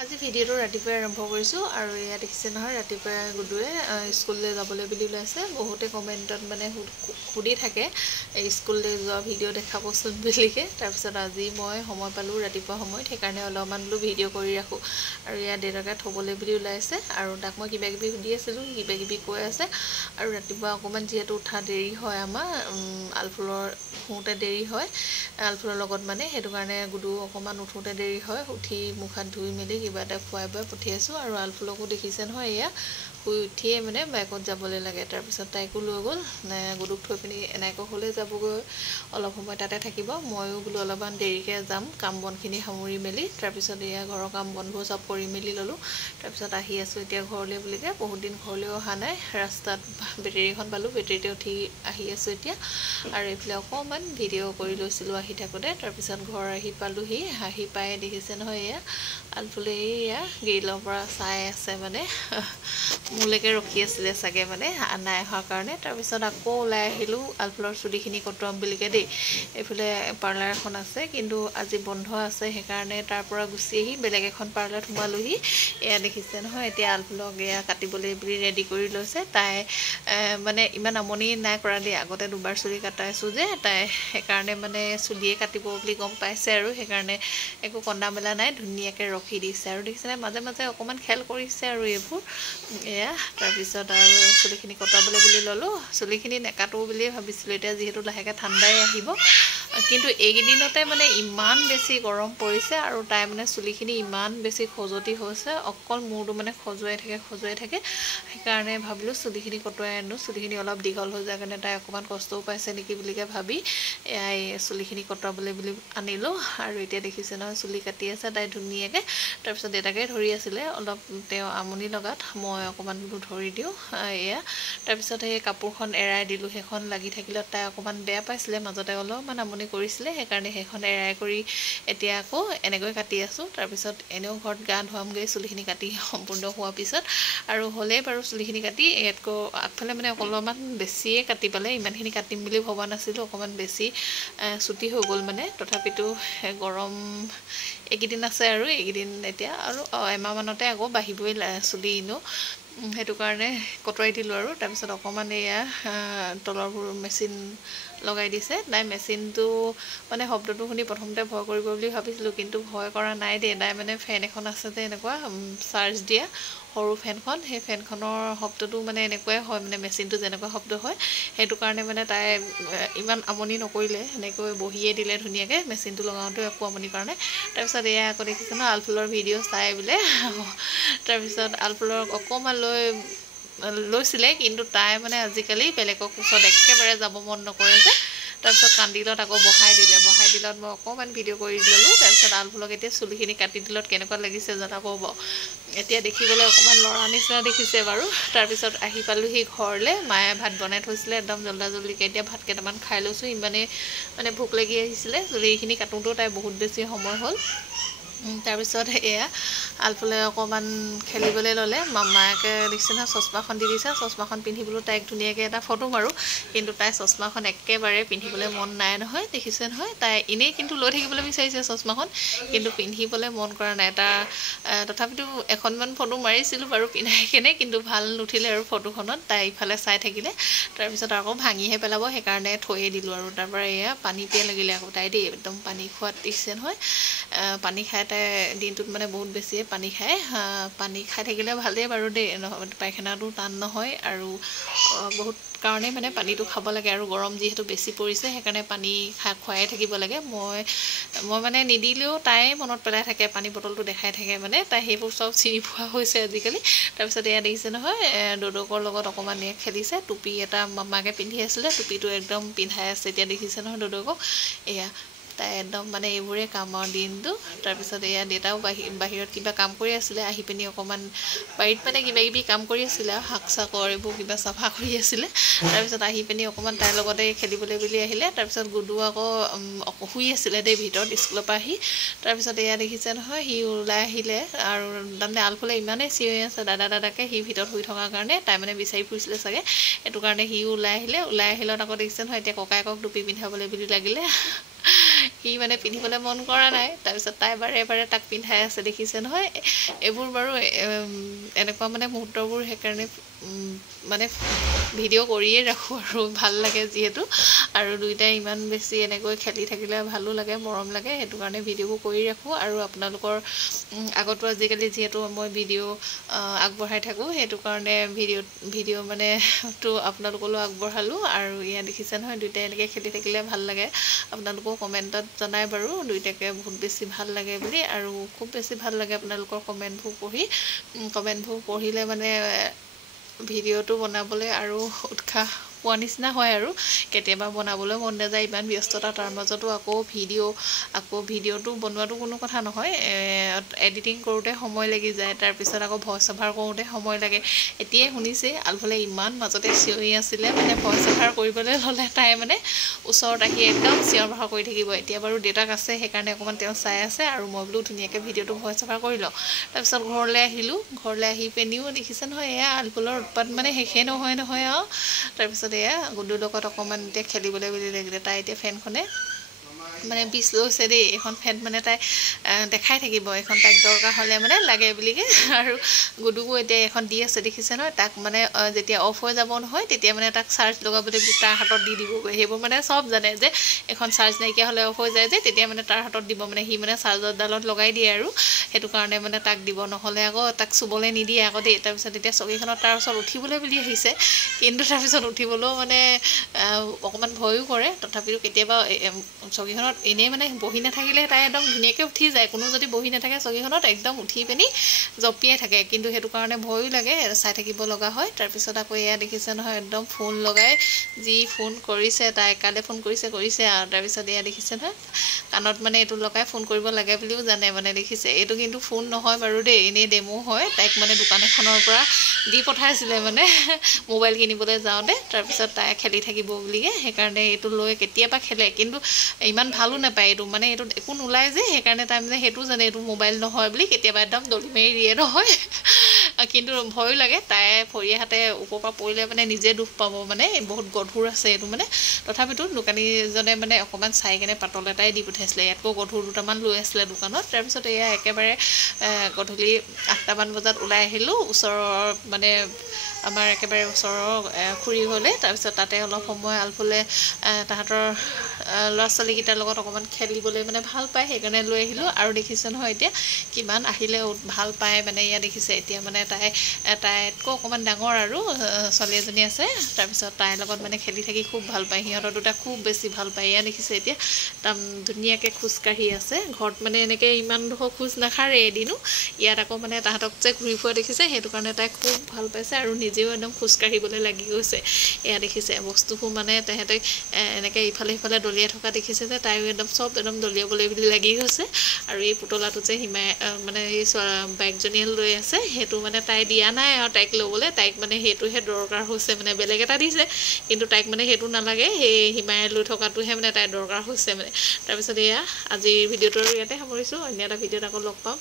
আজি ভিডিঅ'টো ৰাতিপুৱাই আৰম্ভ কৰিছোঁ আৰু এয়া দেখিছে নহয় ৰাতিপুৱাই গুডুৱে স্কুললৈ যাবলৈ বুলি ওলাইছে। বহুতে কমেণ্টত মানে সুধি থাকে স্কুললৈ যোৱা ভিডিঅ' দেখাবচোন বুলিকে। তাৰপিছত আজি মই সময় পালোঁ ৰাতিপুৱা সময়ত, সেইকাৰণে অলপমান বোলো ভিডিঅ' কৰি ৰাখোঁ। আৰু এয়া দেউতাকে থ'বলৈ বুলি ওলাইছে আৰু তাক মই কিবাকিবি সুধি আছিলোঁ, কিবাকিবি কৈ আছে। আৰু ৰাতিপুৱা অকণমান যিহেতু উঠা দেৰি হয়, আমাৰ আলফুলৰ শুওঁতে দেৰি হয়, আলফুলৰ লগত মানে সেইটো কাৰণে গুডু অকণমান উঠোঁতে দেৰি হয়। উঠি মুখ হাত ধুই মেলি কিবা এটা খুৱাই বোৱাই পঠিয়াইছোঁ। আৰু আলফুলকো দেখিছে নহয়, এয়া শুই উঠিয়ে মানে বাইকত যাবলৈ লাগে। তাৰপিছত তাইকো লৈ গ'ল, গুডুক থৈ পিনি এনেকৈ হ'লে যাবগৈ, অলপ সময় তাতে থাকিব। ময়ো বোলো অলপমান দেৰিকৈ যাম, কাম বনখিনি সামৰি মেলি। তাৰপিছত এয়া ঘৰৰ কাম বনবোৰ চব কৰি মেলি ল'লোঁ। তাৰপিছত আহি আছোঁ এতিয়া ঘৰলৈ বুলিকে। বহুত দিন ঘৰলৈও অহা নাই, ৰাস্তাত বেটেৰী এখন পালোঁ, বেটেৰীতে উঠি আহি আছোঁ এতিয়া। আৰু এইফালে অকণমান ভিডিঅ' কৰি লৈছিলোঁ আহি থাকোঁতে। তাৰপিছত ঘৰ আহি পালোঁহি, আহি পাই দেখিছে নহয় এয়া আলফুলে এয়া গ্ৰিলৰ পৰা চাই আছে, মানে মোলৈকে ৰখি আছিলে চাগে, মানে নাই অহাৰ কাৰণে। তাৰপিছত আকৌ ওলাই আহিলোঁ আলফুলৰ চুলিখিনি কটোৱাম বুলিকে দেই। এইফালে পাৰ্লাৰ এখন আছে, কিন্তু আজি বন্ধ আছে, সেইকাৰণে তাৰ পৰা গুচি আহি বেলেগ এখন পাৰ্লাৰত সোমালোহি। এয়া দেখিছে নহয় এতিয়া আলফুলক এয়া কাটিবলৈ বুলি ৰেডি কৰি লৈছে। তাই মানে ইমান আমনি নাই কৰা দেই, আগতে দুবাৰ চুলি কাটাইছোঁ যে তাই, সেইকাৰণে মানে চুলিয়ে কাটিব বুলি গম পাইছে আৰু সেইকাৰণে একো কন্দা মেলা নাই, ধুনীয়াকৈ ৰখি দিছে। আৰু দেখিছেনে মাজে মাজে অকণমান খেল কৰিছে আৰু এইবোৰ এয়া। তাৰপিছত আৰু চুলিখিনি কটাবলৈ বুলি ল'লোঁ। চুলিখিনি নেকাটোঁ বুলিয়ে ভাবিছিলোঁ, এতিয়া যিহেতু লাহেকৈ ঠাণ্ডাই আহিব। কিন্তু এইকেইদিনতে মানে ইমান বেছি গৰম পৰিছে আৰু তাই মানে চুলিখিনি ইমান বেছি খজুৱতি হৈছে, অকল মূৰটো মানে খজুৱাই থাকে। সেইকাৰণে ভাবিলোঁ চুলিখিনি কটোৱাই আনো, চুলিখিনি অলপ দীঘল হৈ যায় কাৰণে তাই অকণমান কষ্টও পাইছে নেকি বুলিকে ভাবি এই চুলিখিনি কটাবলৈ বুলি আনিলোঁ। আৰু এতিয়া দেখিছে নহয় চুলি কাটি আছে তাই ধুনীয়াকৈ। তাৰপিছত দেউতাকে ধৰি আছিলে, অলপ তেওঁ আমনি লগাত মই অকণমান বোলো ধৰি দিওঁ এয়া। তাৰপিছত সেই কাপোৰখন এৰাই দিলোঁ, সেইখন লাগি থাকিলত তাই অকণমান বেয়া পাইছিলে, মাজতে অলপমান আমনি কৰিছিলে, সেইকাৰণে সেইখন এৰাই কৰি এতিয়া আকৌ এনেকৈ কাটি আছোঁ। তাৰপিছত এনেও ঘৰত গা ধুৱামগৈ চুলিখিনি কাটি সম্পূৰ্ণ হোৱাৰ পিছত। আৰু হ'লেই বাৰু চুলিখিনি কাটি ইয়াতকৈ আগফালে মানে অলপমান বেছিয়ে কাটি পালে, ইমানখিনি কাটিম বুলি ভবা নাছিলোঁ, অকণমান বেছি চুটি হৈ গ'ল মানে। তথাপিতো গৰম এইকেইদিন আছে আৰু এইকেইদিন এতিয়া আৰু এমাহমানতে আকৌ বাঢ়িবই চুলি এনেও, সেইটো কাৰণে কটোৱাই দিলোঁ। আৰু তাৰপিছত অকণমান এয়া তলৰবোৰ মেচিন লগাই দিছে তাই। মেচিনটো মানে শব্দটো শুনি প্ৰথমতে ভয় কৰিব বুলি ভাবিছিলোঁ, কিন্তু ভয় কৰা নাই দেই। তাই মানে ফেন এখন আছে যে এনেকুৱা চাৰ্জ দিয়া সৰু ফেনখন, সেই ফেনখনৰ শব্দটো মানে এনেকুৱাই হয়, মানে মেচিনটো যেনেকুৱা শব্দ হয়, সেইটো কাৰণে মানে তাই ইমান আমনি নকৰিলে, সেনেকৈ বহিয়ে দিলে ধুনীয়াকৈ। মেচিনটো লগাওঁতেও একো আমনি কৰা নাই। তাৰপিছত এয়া আকৌ দেখিছে ন আলফুলৰ ভিডিঅ' চাই বোলে। তাৰপিছত আলফুলক অকণমান লৈছিলে, কিন্তু তাই মানে আজিকালি বেলেগৰ কোচত একেবাৰে যাব মন নকৰে যে। তাৰপিছত কান্দিলত আকৌ বহাই দিলত মই অকণমান ভিডিঅ' কৰি ল'লোঁ। তাৰপিছত আলফুলক এতিয়া চুলিখিনি কাটি দিলত কেনেকুৱা লাগিছে জনাব বাৰু। এতিয়া দেখিবলৈ অকণমান ল'ৰা নিচিনা দেখিছে বাৰু। তাৰপিছত আহি পালোঁহি ঘৰলৈ, মায়ে ভাত বনাই থৈছিলে একদম জল্দাজল্দিকৈ। এতিয়া ভাত কেইটামান খাই লৈছোঁ, ইমানেই মানে ভোক লাগি আহিছিলে। চুলিখিনি কাটোঁতেও তাই বহুত বেছি সময় হ'ল। তাৰপিছত এয়া আলফুলে অকণমান খেলিবলৈ ল'লে। মামাকে দেখিছে নহয় চশমাখন দি দিছে, চশমাখন পিন্ধিবলৈ তাইক ধুনীয়াকৈ এটা ফটো মাৰোঁ, কিন্তু তাই চশমাখন একেবাৰে পিন্ধিবলৈ মন নাই নহয়। দেখিছে নহয় তাই এনেই কিন্তু লৈ থাকিবলৈ বিচাৰিছে চশমাখন, কিন্তু পিন্ধিবলৈ মন কৰা নাই। তথাপিতো এখনমান ফটো মাৰিছিলোঁ বাৰু পিন্ধাই কেনে, কিন্তু ভাল নুঠিলে আৰু ফটোখনত। তাই ইফালে চাই থাকিলে, তাৰপিছত আকৌ ভাঙিহে পেলাব, সেইকাৰণে থৈয়ে দিলোঁ। আৰু তাৰপৰা এয়া পানী পিয়াহ লাগিলে আকৌ তাই দেই, একদম পানী খোৱাত দিছে নহয়। পানী খাই তাই দিনটোত মানে বহুত বেছিয়ে পানী খায়। পানী খাই থাকিলে ভালেই বাৰু দেই, পায়খানাটো টান নহয়। আৰু বহুত কাৰণেই মানে পানীটো খাব লাগে। আৰু গৰম যিহেতু বেছি পৰিছে, সেইকাৰণে পানী খুৱাই থাকিব লাগে। মই মানে নিদিলেও তাই মনত পেলাই থাকে, পানী বটলটো দেখাই থাকে, মানে তাই সেইবোৰ চব চিনি পোৱা হৈছে আজিকালি। তাৰপিছত এয়া দেখিছে নহয় দদৌকৰ লগত অকণমান খেলিছে। টুপি এটা মামাকে পিন্ধি আছিলে, টুপিটো একদম পিন্ধাই আছে এতিয়া দেখিছে নহয় দদৌকক। এয়া তাই একদম মানে এইবোৰে কাম আৰু দিনটো। তাৰপিছত এয়া দেউতাও বাহিৰত কিবা কাম কৰি আছিলে, আহি পিনি অকণমান বাৰীত মানে কিবাকিবি কাম কৰি আছিলে, শাক চাকৰ এইবোৰ কিবা চাফা কৰি আছিলে। তাৰপিছত আহি পিনি অকণমান তাইৰ লগতে খেলিবলৈ বুলি আহিলে। তাৰপিছত গুডু আকৌ শুই আছিলে দেই ভিতৰত স্কুলৰ পৰা আহি। তাৰপিছত এয়া দেখিছে নহয় সি ওলাই আহিলে, আৰু তাৰমানে আলফুলে ইমানেই চিঞৰি আছে দাদাকে, সি ভিতৰত শুই থকাৰ কাৰণে তাই মানে বিচাৰি ফুৰিছিলে চাগে, সেইটো কাৰণে সিও ওলাই আহিলত আকৌ দেখিছে নহয় এতিয়া ককায়েকক টুপি পিন্ধাবলৈ বুলি লাগিলে। সি মানে পিন্ধিবলৈ মন কৰা নাই তাৰপিছত তাই বাৰে বাৰে তাক পিন্ধাই আছে দেখিছে নহয় এইবোৰ বাৰু এনেকুৱা মানে মুহূৰ্তবোৰ সেইকাৰণে মানে ভিডিঅ' কৰিয়ে ৰাখোঁ আৰু ভাল লাগে যিহেতু আৰু দুইটাই ইমান বেছি এনেকৈ খেলি থাকিলে ভালো লাগে মৰম লাগে সেইটো কাৰণে ভিডিঅ'বোৰ কৰি ৰাখোঁ আৰু আপোনালোকৰ আগতো আজিকালি যিহেতু মই ভিডিঅ' আগবঢ়াই থাকোঁ সেইটো কাৰণে ভিডিঅ' মানে তো আপোনালোকলৈও আগবঢ়ালোঁ আৰু ইয়াত দেখিছে নহয় দুইটাই এনেকৈ খেলি থাকিলে ভাল লাগে আপোনালোকেও কমেণ্টত জনাই বাৰু দুইটাকে বহুত বেছি ভাল লাগে বুলি আৰু খুব বেছি ভাল লাগে আপোনালোকৰ কমেণ্টবোৰ পঢ়িলে মানে ভিডিঅ'টো বনাবলৈ আৰু উৎসাহ পোৱা নিচিনা হয় আৰু কেতিয়াবা বনাবলৈ মন নাযায় ইমান ব্যস্ততা তাৰ মাজতো আকৌ ভিডিঅ'টো বনোৱাটো কোনো কথা নহয় এডিটিং কৰোঁতে সময় লাগি যায় তাৰপিছত আকৌ ভইচ অভাৰ কৰোঁতে সময় লাগে এতিয়াই শুনিছে আলফালে ইমান মাজতে চিঞৰি আছিলে মানে ভইচ অভাৰ কৰিবলৈ ল'লে তাই মানে ওচৰত আহি একদম চিঞৰ বাখৰ কৰি থাকিব এতিয়া বাৰু দেউতাক আছে সেইকাৰণে অকণমান তেওঁ চাই আছে আৰু মই বোলো ধুনীয়াকৈ ভিডিঅ'টো ভইচ অভাৰ কৰি লওঁ তাৰপিছত ঘৰলৈ আহি পিনিও দেখিছে নহয় এয়া আলফুলৰ উৎপাত মানে শেষেই নহয় আৰু তাৰপিছত এয়া গুডুৰ লগত অকণমান এতিয়া খেলিবলৈ বুলি লাগিলে তাই এতিয়া ফেনখনে মানে বিচ লৈছে দেই এখন ফেন মানে তাই দেখাই থাকিব এখন তাইক দৰকাৰ হ'লে মানে লাগে বুলিকে আৰু গুডুকো এতিয়া এখন দি আছে দেখিছে নহয় তাক মানে যেতিয়া অফ হৈ যাব নহয় তেতিয়া মানে তাক চাৰ্জ লগাবলৈ তাৰ হাতত দি দিবগৈ সেইবোৰ মানে চব জানে যে এখন চাৰ্জ নাইকিয়া হ'লে অফ হৈ যায় যে তেতিয়া মানে তাৰ হাতত দিব মানে সি মানে চাৰ্জাৰডালত লগাই দিয়ে আৰু সেইটো কাৰণে মানে তাক দিব নহ'লে আকৌ তাক চুবলৈ নিদিয়ে আকৌ দেই তাৰপিছত এতিয়া চকীখনত তাৰ ওচৰত উঠিবলৈ বুলি আহিছে কিন্তু তাৰপিছত উঠিবলৈও মানে অকণমান ভয়ো কৰে তথাপিও কেতিয়াবা চকীখনত এনেই মানে বহি নাথাকিলে তাই একদম ধুনীয়াকৈ উঠি যায় কোনো যদি বহি নাথাকে চকীখনত একদম উঠি পিনি জঁপিয়াই থাকে কিন্তু সেইটো কাৰণে ভয়ো লাগে চাই থাকিব লগা হয় তাৰপিছত আকৌ এয়া দেখিছে নহয় একদম ফোন লগাই যি ফোন কৰিছে তাই কালে ফোন কৰিছে আৰু তাৰপিছত এয়া দেখিছে নহয় কাণত মানে এইটো লগাই ফোন কৰিব লাগে বুলিও জানে মানে দেখিছে এইটো কিন্তু ফোন নহয় বাৰু দেই এনেই ডেমো হয় তাইক মানে দোকান এখনৰ পৰা দি পঠাইছিলে মানে মোবাইল কিনিবলৈ যাওঁতে তাৰপিছত তাই খেলি থাকিব বুলিকে সেইকাৰণে এইটো লৈ কেতিয়াবা খেলে কিন্তু ইমান ভালো নাপায় এইটো মানে এইটো একো নোলায় যে সেইকাৰণে তাই মানে সেইটো জানে এইটো মোবাইল নহয় বুলি কেতিয়াবা একদম দলি মাৰি দিয়ে নহয় কিন্তু ভয়ো লাগে তাই ভৰিয়ে হাতে ওপৰৰ পৰা পৰিলে মানে নিজে দুখ পাব মানে বহুত গধুৰ আছে এইটো মানে তথাপিতো দোকানীজনে মানে অকণমান চাই কেনে পাতল এটাই দি পঠাইছিলে ইয়াতকৈ গধুৰ দুটামান লৈ আছিলে দোকানত তাৰপিছত এয়া একেবাৰে গধূলি 8টামান বজাত ওলাই আহিলোঁ ওচৰৰ মানে আমাৰ একেবাৰে ওচৰৰ খুৰী হ'লে তাৰপিছত তাতে অলপ সময় আলফুলে তাহাঁতৰ ল'ৰা ছোৱালীকেইটাৰ লগত অকণমান খেলিবলৈ মানে ভাল পায় সেইকাৰণে লৈ আহিলোঁ আৰু দেখিছে নহয় এতিয়া কিমান আহিলে ভাল পায় মানে ইয়াত দেখিছে এতিয়া মানে তাইতকৈ অকণমান ডাঙৰ আৰু ছোৱালী এজনী আছে তাৰপিছত তাইৰ লগত মানে খেলি থাকি খুব ভাল পায় সিহঁতৰ দুটা খুব বেছি ভাল পায় ইয়াত দেখিছে এতিয়া ধুনীয়াকৈ খোজকাঢ়ি আছে ঘৰত মানে এনেকৈ ইমান ডোখৰ খোজ নাখাৰে এদিনো ইয়াত আকৌ মানে তাহাঁতক যে ঘূৰি ফুৰা দেখিছে সেইটো কাৰণে তাই খুব ভাল পাইছে আৰু নিজেও একদম খোজকাঢ়িবলৈ লাগি গৈছে এয়া দেখিছে বস্তুবোৰ মানে তেহেঁতে এনেকৈ ইফালে সিফালে দলিয়াই থকা দেখিছে যে তাইও একদম দলিয়াবলৈ বুলি লাগি গৈছে আৰু এই পুতলাটো যে মানে এই বাইকজনীয়ে লৈ আছে সেইটো মানে তাই দিয়া নাই আৰু তাইক ল'বলৈ তাইক মানে সেইটোহে দৰকাৰ হৈছে মানে বেলেগ এটা দিছে কিন্তু তাইক মানে সেইটো নালাগে সেই হিমায়ে লৈ থকাটোহে মানে তাইৰ দৰকাৰ হৈছে মানে তাৰপিছত এয়া আজিৰ ভিডিঅ'টো ইয়াতে সামৰিছোঁ অন্য এটা ভিডিঅ'ত আকৌ লগ পাম